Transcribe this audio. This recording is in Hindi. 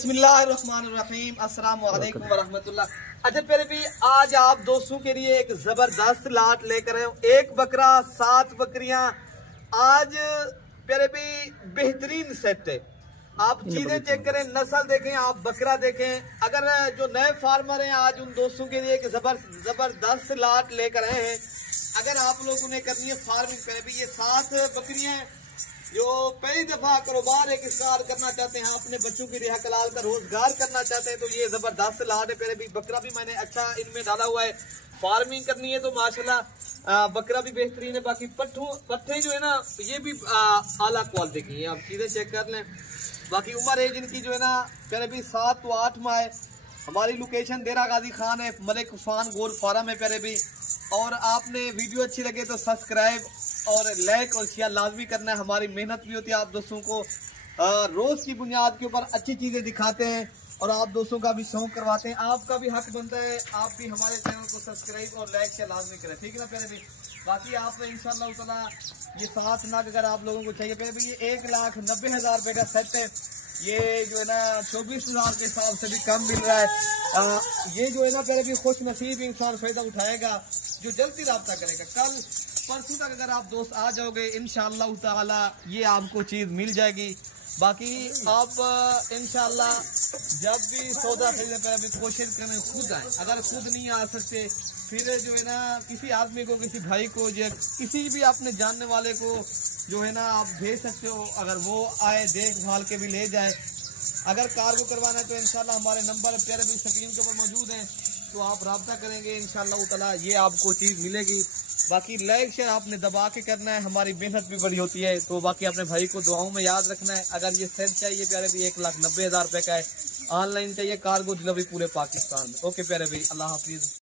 बिस्मिल्लाहिर्रहमानिर्रहीम, अस्सलाम वालेकुम वरहमतुल्लाह। अच्छा प्यारे भी, आज आप दोस्तों के लिए एक जबरदस्त लाट लेकर आए हूं। एक बकरा 7 बकरियां। आज प्यारे भी बेहतरीन सेट है। आप चीजें चेक करें, नस्ल देखें, आप बकरा देखें। अगर जो नए फार्मर हैं, आज उन दोस्तों के लिए एक जबरदस्त लाट लेकर आए हैं। अगर आप लोगों ने करनी है फार्मिंग, प्यारे भी ये 7 बकरियां हैं जो पहली दफा कारोबार एक स्टार्ट करना चाहते हैं, अपने बच्चों की रिहा कलाल का रोजगार करना चाहते हैं, तो ये जबरदस्त लाट है। पहले भी बकरा भी मैंने अच्छा इनमें डाला हुआ है। फार्मिंग करनी है तो माशाल्लाह बकरा भी बेहतरीन है। बाकी पट्ठे जो है ना, ये भी आला क्वालिटी की है। आप चीजें चेक कर लें। बाकी उम्र एज इनकी जो है ना पहले भी 7 to 8 माह है। हमारी लोकेशन देरा गाजी खान है, मलिक उस्मान गोल्ड फार्म है प्यारे भी। और आपने वीडियो अच्छी लगे तो सब्सक्राइब और लाइक और शेयर लाजमी करना है। हमारी मेहनत भी होती है, आप दोस्तों को रोज की बुनियाद के ऊपर अच्छी चीजें दिखाते हैं और आप दोस्तों का भी शौक करवाते हैं। आपका भी हक बनता है, आप भी हमारे चैनल को सब्सक्राइब और लाइक शेयर लाजमी करें, ठीक है ना प्यारे भी। बाकी आप इंशाअल्लाह ताला ये 7 नग अगर आप लोगों को चाहिए प्यारे भी, ये 1,90,000 रुपए का सेट है। ये जो है ना 24,000 के हिसाब से भी कम मिल रहा है। ये जो है ना प्यारे भी खुश नसीब इंसान फायदा उठाएगा जो जल्दी रब्ता करेगा। कल परसों तक अगर आप दोस्त आ जाओगे इंशाअल्लाह ताला ये आपको चीज मिल जाएगी। बाकी आप इंशाअल्लाह जब भी सौदा खरीदने पर अभी कोशिश करें खुद आए। अगर खुद नहीं आ सकते फिर जो है ना किसी आदमी को, किसी भाई को, किसी भी अपने जानने वाले को जो है ना आप भेज सकते हो। अगर वो आए देखभाल के भी ले जाए। अगर कार्गो करवाना है तो इंशाल्लाह हमारे नंबर प्यारे भी स्क्रीन के ऊपर मौजूद हैं, तो आप रब्ता करेंगे इंशाल्लाह ताला ये आपको चीज़ मिलेगी। बाकी लाइक शेयर आपने दबा के करना है, हमारी मेहनत भी बड़ी होती है। तो बाकी अपने भाई को दुआओं में याद रखना है। अगर ये सेट चाहिए प्यारे भी 1,90,000 रुपए का है। ऑनलाइन चाहिए, कार्गो डिलीवरी पूरे पाकिस्तान में। ओके प्यारे भाई, अल्लाह हाफिज।